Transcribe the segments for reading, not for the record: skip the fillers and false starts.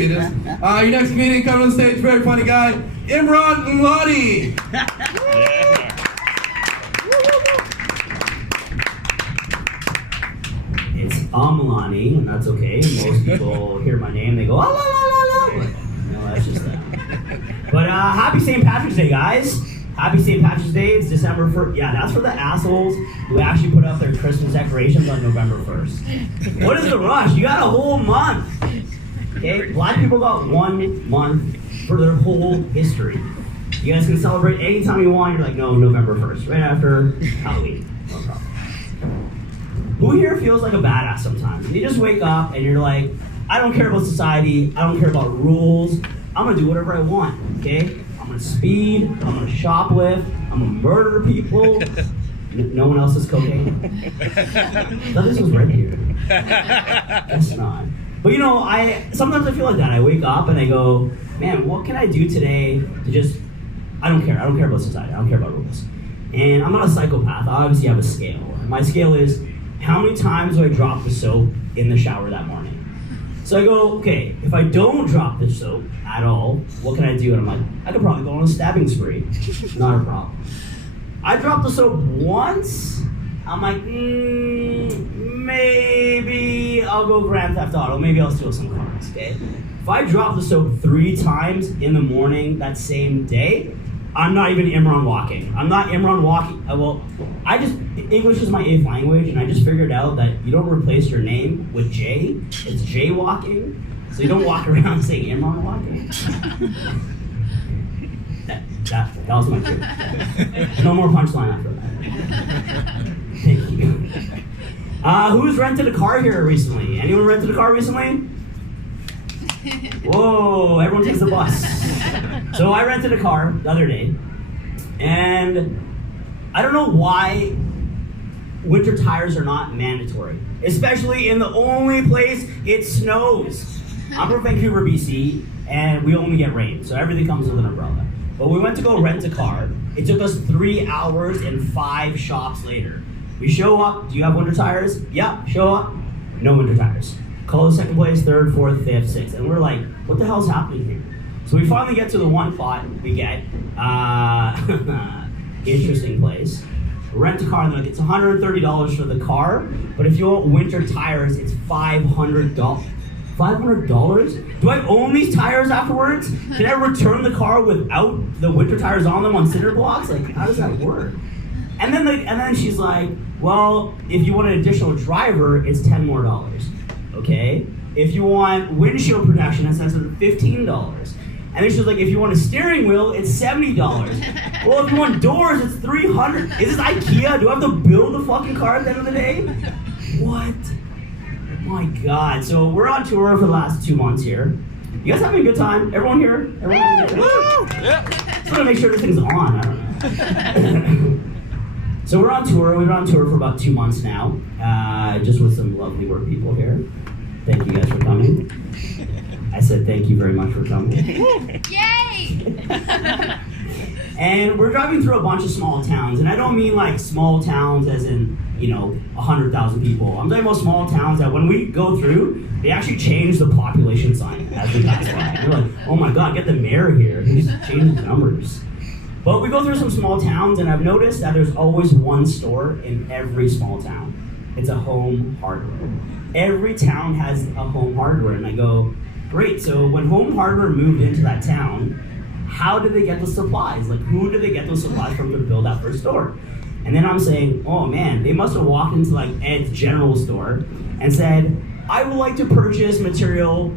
Your next comedian coming on stage, very funny guy, Imran Amlani. It's Amlani, and that's okay. Most people hear my name, they go, ah, la, la, la, la. But, that's just them. But happy St. Patrick's Day, guys. Happy St. Patrick's Day. It's December 1st. Yeah, that's for the assholes who actually put up their Christmas decorations on November 1st. What is the rush? You got a whole month. Okay, black people got 1 month for their whole history. You guys can celebrate anytime you want. You're like, no, November 1st, right after Halloween. No problem. Who here feels like a badass sometimes? You just wake up and you're like, I don't care about society. I don't care about rules. I'm gonna do whatever I want, okay? I'm gonna speed. I'm gonna shoplift. I'm gonna murder people. No one else is cocaine? Thought this was red here. That's not. But sometimes I feel like that. I wake up and I go, man, what can I do today to just, I don't care about society. I don't care about rules. And I'm not a psychopath. I obviously have a scale. And my scale is, how many times do I drop the soap in the shower that morning? So I go, okay, if I don't drop the soap at all, what can I do? And I'm like, I could probably go on a stabbing spree. Not a problem. I dropped the soap once. I'm like, maybe I'll go Grand Theft Auto. Maybe I'll steal some cars, okay? If I drop the soap 3 times in the morning that same day, I'm not even Imran walking. I'm not Imran walking. English is my 8th language, and I just figured out that you don't replace your name with J. It's J walking. So you don't walk around saying Imran walking. That was my joke. No more punchline after that. Thank you. Who's rented a car here recently? Anyone rented a car recently? Whoa, everyone takes the bus. So I rented a car the other day, and I don't know why winter tires are not mandatory, especially in the only place it snows. I'm from Vancouver, BC, and we only get rain, so everything comes with an umbrella. But we went to go rent a car. It took us 3 hours and 5 shops later. We show up, do you have winter tires? Yep, show up, no winter tires. Call the second place, third, fourth, fifth, sixth, and we're like, what the hell's happening here? So we finally get to the one spot we get, interesting place. Rent a car, and they're like, it's $130 for the car, but if you want winter tires, it's $500. $500? Do I own these tires afterwards? Can I return the car without the winter tires on them on cinder blocks? Like, how does that work? And then she's like, well, if you want an additional driver, it's $10 more. Okay? If you want windshield protection, it's $15. And then she was like, if you want a steering wheel, it's $70. Well, if you want doors, it's $300. Is this IKEA? Do I have to build the fucking car at the end of the day? What? My God. So we're on tour for the last 2 months here. You guys having a good time? Everyone here? Everyone here? Woo! Yeah. Just want to make sure this thing's on. I don't know. So we're on tour. We've been on tour for about 2 months now, just with some lovely work people here. Thank you guys for coming. I said thank you very much for coming. Yay! And we're driving through a bunch of small towns, and I don't mean like small towns as in, 100,000 people. I'm talking about small towns that when we go through, they actually change the population sign as we pass by. They're like, oh my God, get the mayor here. He just changed the numbers. But we go through some small towns, and I've noticed that there's always one store in every small town. It's a Home Hardware. Every town has a Home Hardware, and I go, great, so when Home Hardware moved into that town, how did they get the supplies? Like, who did they get those supplies from to build that first store? And then I'm saying, oh man, they must have walked into like Ed's general store and said, I would like to purchase material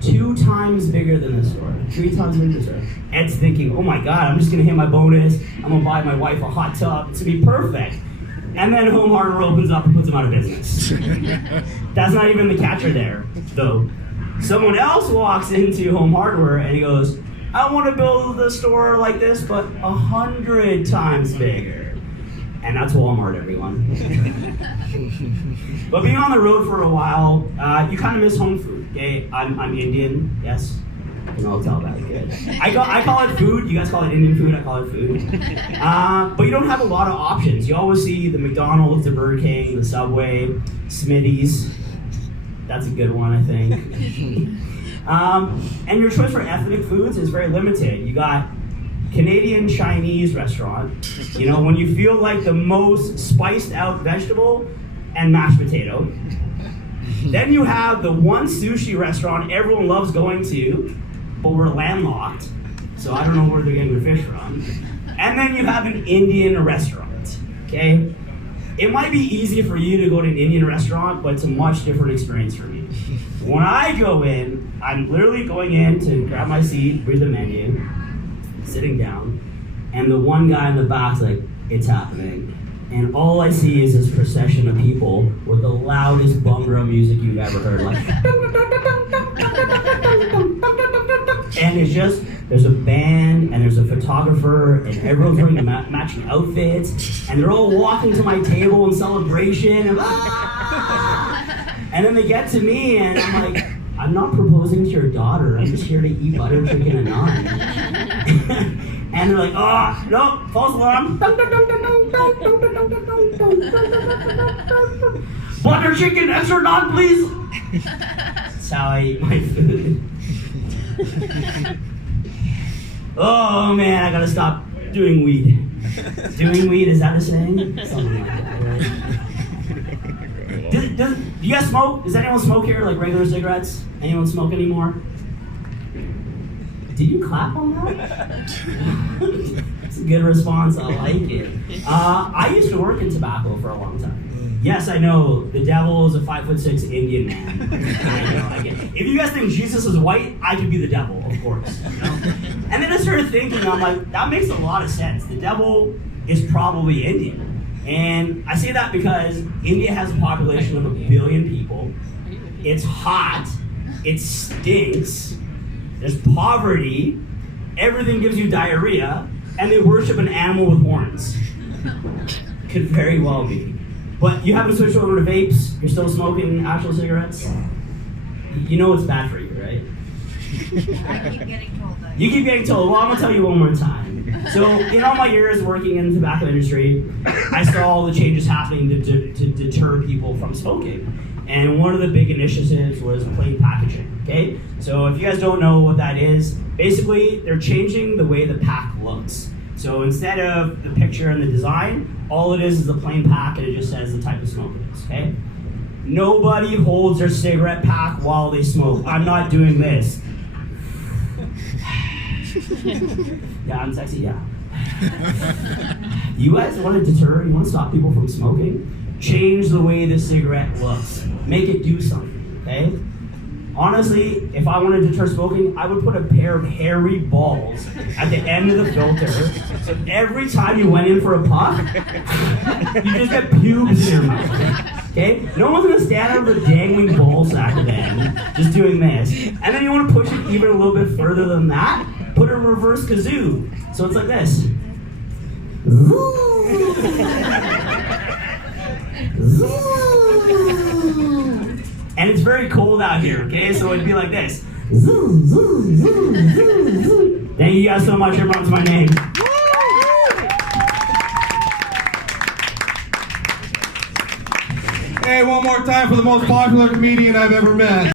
2 times bigger than this store, 3 times bigger than this store. Ed's thinking, oh my God, I'm just gonna hit my bonus, I'm gonna buy my wife a hot tub, it's gonna be perfect. And then Home Hardware opens up and puts them out of business. That's not even the catcher there, though. Someone else walks into Home Hardware and he goes, I want to build a store like this, but 100 times bigger. And that's Walmart, everyone. But being on the road for a while, you kind of miss home food, okay? I'm Indian, yes. I'll tell that, good. I call it food, you guys call it Indian food, I call it food. But you don't have a lot of options. You always see the McDonald's, the Burger King, the Subway, Smitty's. That's a good one, I think. And your choice for ethnic foods is very limited. You got Canadian Chinese restaurant, when you feel like the most spiced out vegetable and mashed potato. Then you have the one sushi restaurant everyone loves going to, but we're landlocked, so I don't know where they're getting their fish from. And then you have an Indian restaurant, okay? It might be easy for you to go to an Indian restaurant, but it's a much different experience for me. When I go in, I'm literally going in to grab my seat, read the menu, sitting down, and the one guy in the back's like, it's happening. And all I see is this procession of people with the loudest bum drum music you've ever heard. Like, and it's just, there's a band, and there's a photographer, and everyone's wearing matching outfits, and they're all walking to my table in celebration, and then they get to me, and I'm like, I'm not proposing to your daughter, I'm just here to eat butter chicken and naan. And they're like, oh, no, false alarm. Butter chicken, extra naan, please. That's how I eat my food. Oh man, I gotta stop doing weed. Doing weed, is that a saying? Something like that, right? Do you guys smoke? Does anyone smoke here, like regular cigarettes? Anyone smoke anymore? Did you clap on that? It's a good response, I like it. I used to work in tobacco for a long time. Yes, I know, the devil is a 5'6" Indian man. I get it. If you guys think Jesus is white, I could be the devil, of course. And then I started thinking, I'm like, that makes a lot of sense. The devil is probably Indian. And I say that because India has a population of 1 billion people. It's hot, it stinks, there's poverty, everything gives you diarrhea, and they worship an animal with horns. Could very well be. But you haven't switched over to vapes, you're still smoking actual cigarettes? You know it's bad for you, right? I keep getting told that. You keep getting told. Well, I'm gonna tell you one more time. So, in all my years working in the tobacco industry, I saw all the changes happening to deter people from smoking. And one of the big initiatives was plain packaging, okay? So if you guys don't know what that is, basically they're changing the way the pack looks. So instead of the picture and the design, all it is the plain pack and it just says the type of smoke it is, okay? Nobody holds their cigarette pack while they smoke. I'm not doing this. Yeah, I'm sexy, yeah. You guys want to deter, you want to stop people from smoking? Change the way the cigarette looks. Make it do something, okay? Honestly, if I wanted to deter smoking, I would put a pair of hairy balls at the end of the filter, so every time you went in for a puff, you just get pubes in your mouth, okay? No one's gonna stand over the dangling ball sack then, just doing this. And then you wanna push it even a little bit further than that, put a reverse kazoo. So it's like this. And it's very cold out here, okay? So it'd be like this. Thank you guys so much. Everyone's my name. Hey, one more time for the most popular comedian I've ever met.